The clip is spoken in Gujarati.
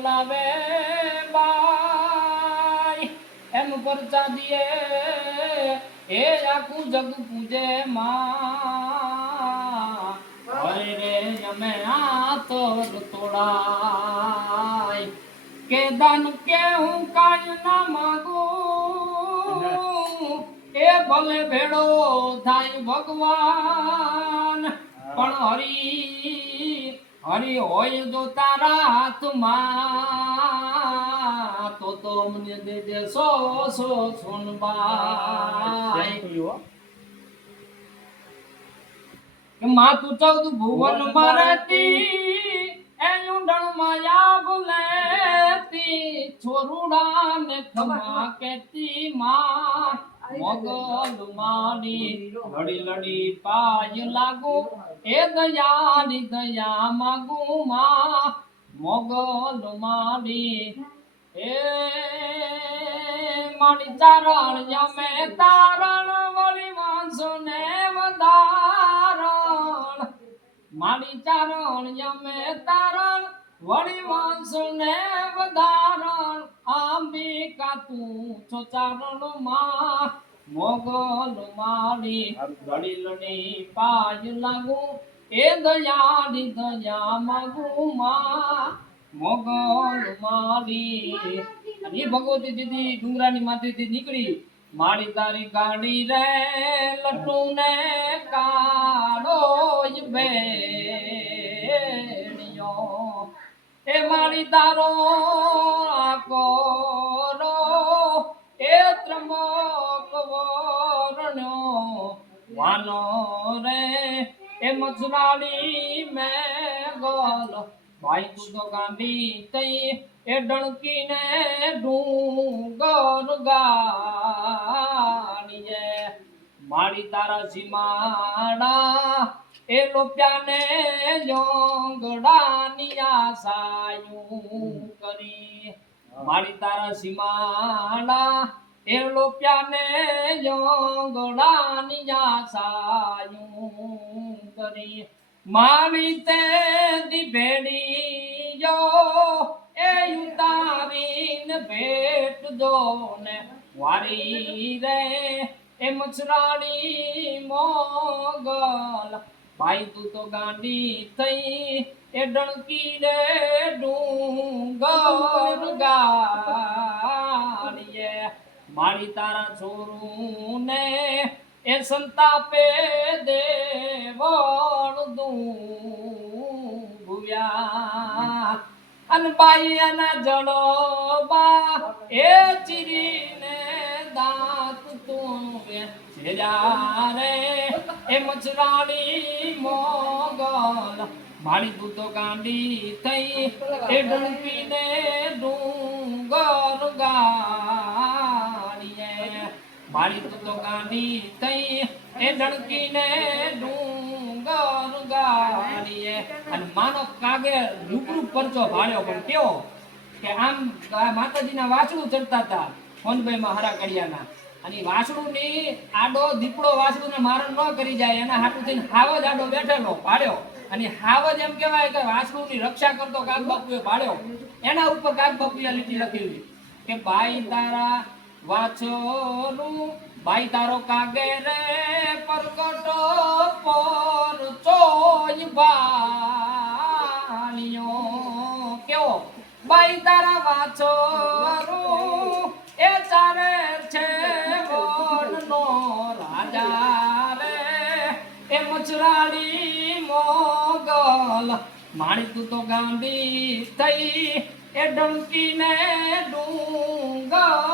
બોલાવે બાઈ એમ પરચા દીએ એ આખું જગ પૂજે માં હરે રે અમે આ તો તોડાય કે દાન કે હું કાય ના માંગું એ ભલે ભેડો થાય ભગવાન પણ હરી હોય જો તારા હાથમાં તો મને દેજે સો સોનબાઈ માતું 14 ભુવન મારતી એનું ડણ માયા બોલેતી છોરુડા ને ખમા કેતી માં મોગલ માની લડી લડી પાય લાગુ એ દયાની દયા માગુ માં મોગલ માની એ મારી ચારણ યમે તારણ વળી વાંસો ને વધારણ મારી ચારણ યમે તારણ વળી વાંસો ને વધારણ અંબિકા તું છો ચારણ માં મોગલ મારી લડી લડી પાય લાગુ એ દયાની દયા માગુ માં મોગલ મારી અને ભગવતી દીદી ડુંગરાની માથેથી નીકળી મારી તારી ગાડી રે લટુ ને કાળો બેણિયો એ મારી તારો આકોરો એ ત્રંબક વરણ્યો વાનો રે એ મચરાડી મેઘલ ભાઈ તું તો ગાંડી તઈ એ ડણકીને ડુંગર ગાડીએ મારી તારા સીમાડા એ લોપ્યાને જોંગડાની આશાયું કરી મારી તારા સીમાડા એ લોપ્યાને જોંગડાની આશાયું કરી મારી તે દી ભેડી જો એ ઉતારીને ભેટ દો ને વારી રે એ મચરાડી મોગલ ભાઈ તું તો ગાંડી થઈ એ ડણકી રે ડુંગર ગાડીએ મારી તારા છોરું ને એ સંતાપે દેવળ ભુવ્યા અન બાઈ એના જડોબા એ ચીરીને દાંત તું છેલ્યા રે એ મચરાણી મોગલ મારી તું તો ગાંડી થઈ એ ડણકીને ડુંગર ગાડીએ મારી તું તો ગાંડી થઈ એ ડણકીને ડુંગર ગાડીએ અને માનો કાગે રૂપરૂપ પરચો ભાળ્યો પણ કેવો કે આમ માતાજીના વાછડું ચડતા હતા ફોનભાઈ માં હરા કડિયાના અને વાછડું ની આડો દીપડો વાછડું ને મારણ ન કરી જાય એના હાટું થઈને હાવ જ આડો બેઠેલો ભાળ્યો અને હાવ જ એમ કહેવાય કે વાછડું ની રક્ષા કરતો કાગ બાપુએ ભાળ્યો એના ઉપર કાગ બાપુએ લીટી લખેલી કે ભાઈ તારા વાછોરું ભાઈ તારો કાગે રે પરગટો પર ચોય બાણિયો કેવો ભાઈ તારા વાછોરું એ ચારે છે વનનો રાજા રે એ મચરાડી મોગલ મારી તું તો ગાંડી થઈ એ ડંકીને ડુંગર